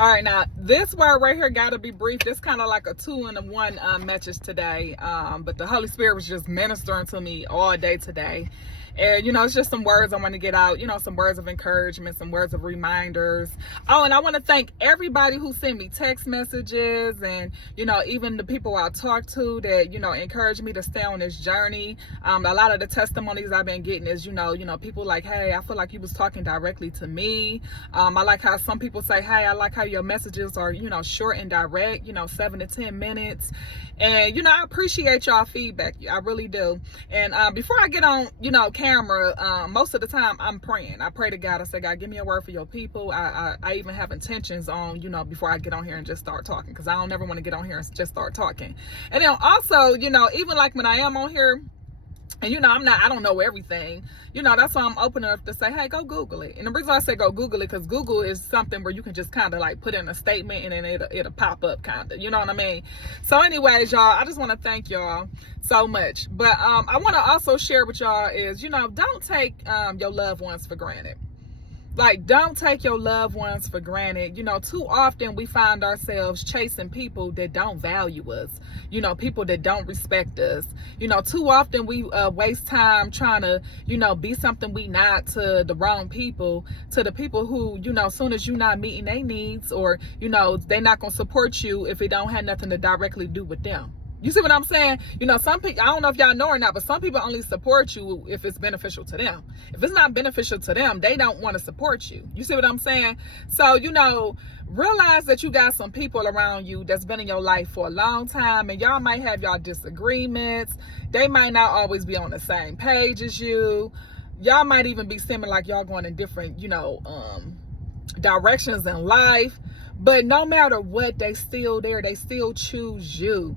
All right, now this word right here got to be brief. This kind of like a 2-in-1 message today. But the Holy Spirit was just ministering to me all day today. And, it's just some words I want to get out, some words of encouragement, some words of reminders. Oh, and I want to thank everybody who sent me text messages and, even the people I talked to that, encouraged me to stay on this journey. A lot of the testimonies I've been getting is, people like, hey, I feel like you was talking directly to me. I like how some people say, hey, I like how your messages are, short and direct, 7 to 10 minutes. And, I appreciate y'all feedback. I really do. And before I get on, camera, most of the time I'm praying. I pray to God. I say, God, give me a word for your people. I even have intentions on, before I get on here and just start talking, because I don't ever want to get on here and just start talking. And then also, even like when I am on here, and I don't know everything, that's why I'm open enough to say, hey, go Google it. And the reason I say go Google it, because Google is something where you can just kind of like put in a statement and then it'll pop up kind of, you know what I mean? So anyways, y'all, I just want to thank y'all so much. But I want to also share with y'all is, don't take your loved ones for granted. Like, don't take your loved ones for granted. Too often we find ourselves chasing people that don't value us, people that don't respect us. Too often we waste time trying to, be something we not to the wrong people, to the people who, as soon as you're not meeting their needs, or, they're not going to support you if it don't have nothing to directly do with them. You see what I'm saying? Some people, I don't know if y'all know or not, but some people only support you if it's beneficial to them. If it's not beneficial to them, they don't want to support you. You see what I'm saying? So, realize that you got some people around you that's been in your life for a long time, and y'all might have y'all disagreements. They might not always be on the same page as you. Y'all might even be seeming like y'all going in different, directions in life. But no matter what, they still there. They still choose you.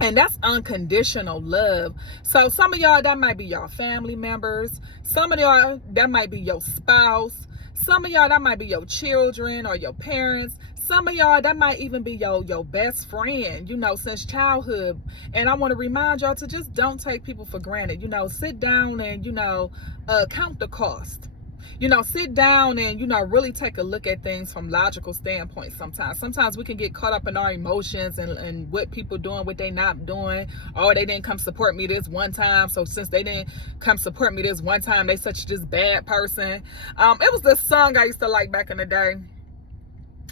And that's unconditional love. So some of y'all, that might be your family members. Some of y'all, that might be your spouse. Some of y'all, that might be your children or your parents. Some of y'all, that might even be your best friend, since childhood. And I want to remind y'all to just don't take people for granted. Sit down and, count the cost. Sit down and, really take a look at things from logical standpoint sometimes. Sometimes we can get caught up in our emotions and what people doing, what they not doing. Oh, they didn't come support me this one time. So since they didn't come support me this one time, they such this bad person. It was this song I used to like back in the day.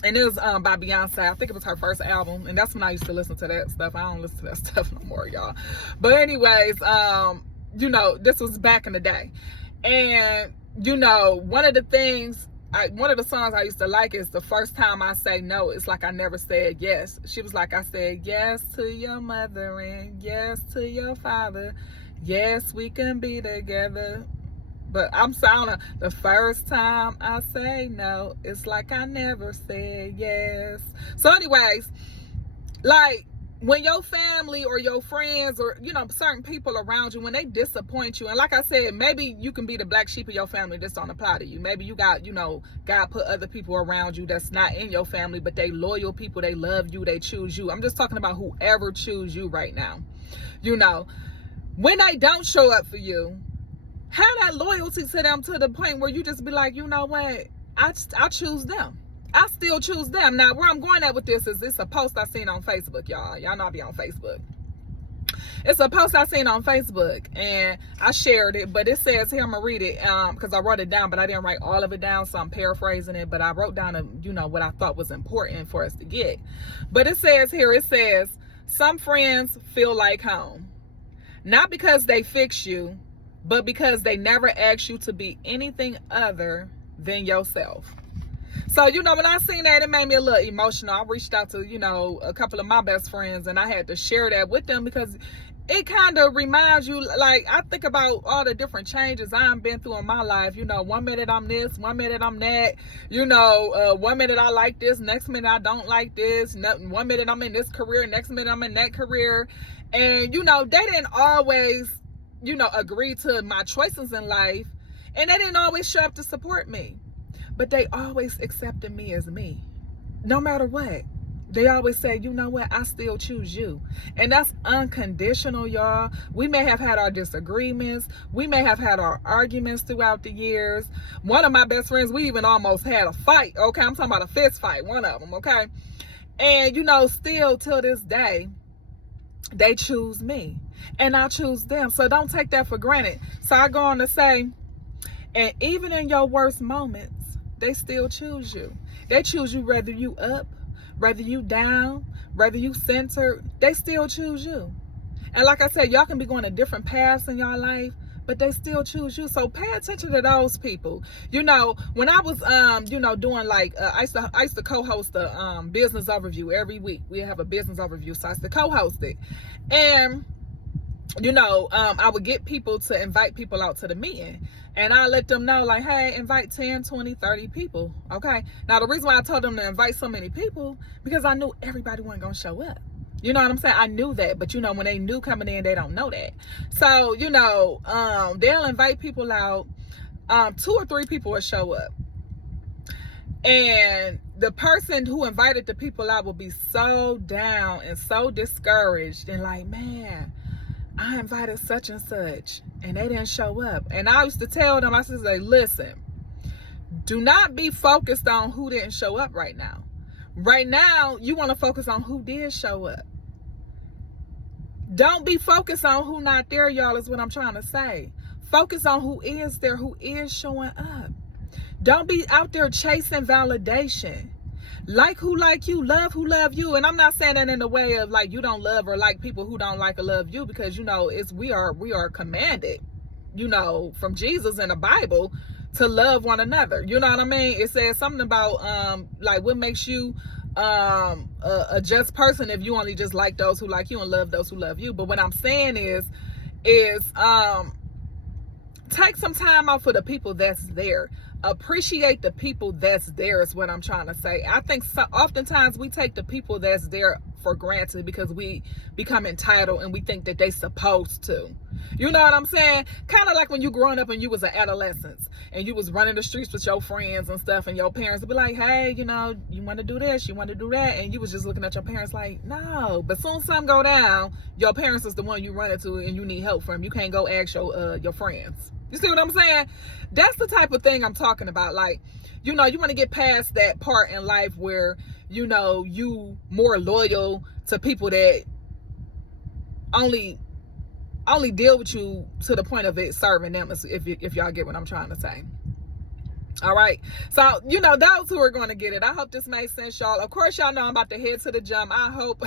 And it was by Beyonce. I think it was her first album. And that's when I used to listen to that stuff. I don't listen to that stuff no more, y'all. But anyways, this was back in the day. And one of the songs I used to like is The First Time I Say No, it's like I never said yes. She was like, I said yes to your mother and yes to your father. Yes, we can be together. But I'm sounding, the first time I say no, it's like I never said yes. So anyways, like, when your family or your friends or, certain people around you, when they disappoint you, and like I said, maybe you can be the black sheep of your family, this don't apply to you. Maybe you got, God put other people around you that's not in your family, but they loyal people, they love you, they choose you. I'm just talking about whoever choose you right now. When they don't show up for you, have that loyalty to them to the point where you just be like, you know what, I choose them. I still choose them. Now, where I'm going at with this is it's a post I seen on Facebook, y'all. Y'all know I be on Facebook. It's a post I seen on Facebook, and I shared it, but it says here, I'm going to read it because I wrote it down, but I didn't write all of it down, so I'm paraphrasing it, but I wrote down, what I thought was important for us to get. But it says here, some friends feel like home. Not because they fix you, but because they never ask you to be anything other than yourself. So, when I seen that, it made me a little emotional. I reached out to, a couple of my best friends, and I had to share that with them because it kind of reminds you, like, I think about all the different changes I've been through in my life. 1 minute I'm this, 1 minute I'm that, 1 minute I like this, next minute I don't like this, 1 minute I'm in this career, next minute I'm in that career. And, they didn't always, agree to my choices in life, and they didn't always show up to support me. But they always accepted me as me, no matter what. They always say, you know what, I still choose you. And that's unconditional, y'all. We may have had our disagreements. We may have had our arguments throughout the years. One of my best friends, we even almost had a fight. Okay, I'm talking about a fist fight, one of them, okay? And, you know, still till this day, they choose me. And I choose them. So don't take that for granted. So I go on to say, and even in your worst moments, they still choose you. They choose you whether you up, whether you down, whether you centered, they still choose you. And like I said, y'all can be going to different paths in your life, but they still choose you. So pay attention to those people. You know, when I was, you know, doing like, I used to co-host a business overview every week. We have a business overview, so I used to co-host it. And, you know, I would get people to invite people out to the meeting. And I let them know, like, hey, invite 10, 20, 30 people, okay? Now, the reason why I told them to invite so many people, because I knew everybody wasn't going to show up. You know what I'm saying? I knew that. But, you know, when they new coming in, they don't know that. So, you know, they'll invite people out. 2 or 3 people will show up. And the person who invited the people out will be so down and so discouraged and like, man, I invited such and such and they didn't show up. And I used to tell them, I used to say, listen, do not be focused on who didn't show up right now. Right now, you want to focus on who did show up. Don't be focused on who not there, y'all, is what I'm trying to say. Focus on who is there, who is showing up. Don't be out there chasing validation. Like who like you, love who love you. And I'm not saying that in the way of like you don't love or like people who don't like or love you, because you know we are commanded, you know, from Jesus in the Bible to love one another. You know what I mean? It says something about like what makes you a just person if you only just like those who like you and love those who love you. But what I'm saying is take some time out for the people that's there. Appreciate the people that's there is what I'm trying to say. I think oftentimes we take the people that's there for granted because we become entitled and we think that they supposed to. You know what I'm saying? Kind of like when you growing up and you was an adolescent and you was running the streets with your friends and stuff, and your parents would be like, hey, you know, you want to do this, you want to do that, and you was just looking at your parents like, no. But soon something go down, your parents is the one you run into and you need help from. You can't go ask your friends. You see what I'm saying? That's the type of thing I'm talking about. Like, you know, you want to get past that part in life where, you know, you more loyal to people that only deal with you to the point of it serving them, if y'all get what I'm trying to say. All right. So, you know, those who are going to get it, I hope this made sense, y'all. Of course, y'all know I'm about to head to the gym. I hope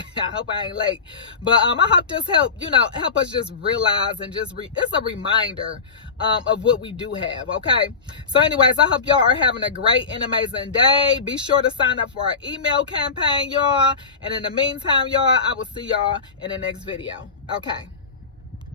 I ain't late. But I hope this help us just realize and just it's a reminder of what we do have. Okay. So anyways, I hope y'all are having a great and amazing day. Be sure to sign up for our email campaign, y'all. And in the meantime, y'all, I will see y'all in the next video. Okay.